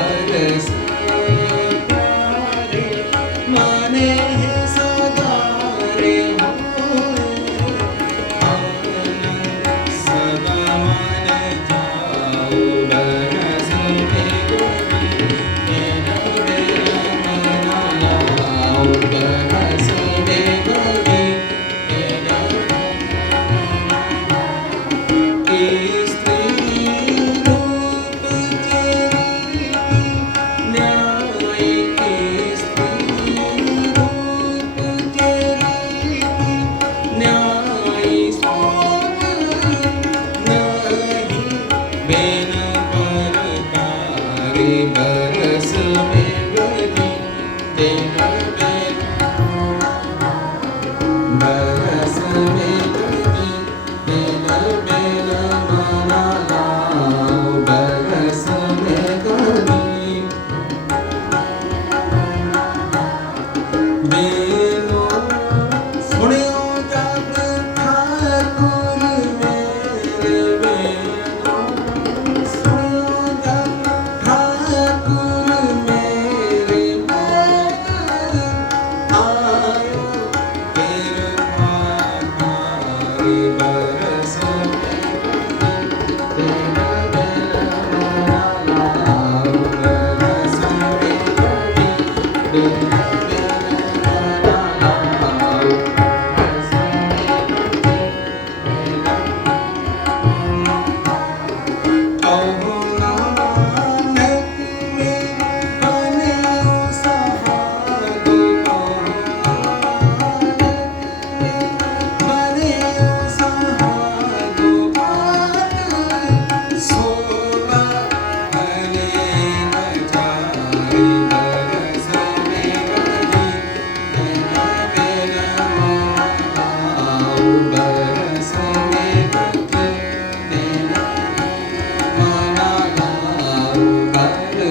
eyes day. Senhor.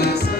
praise.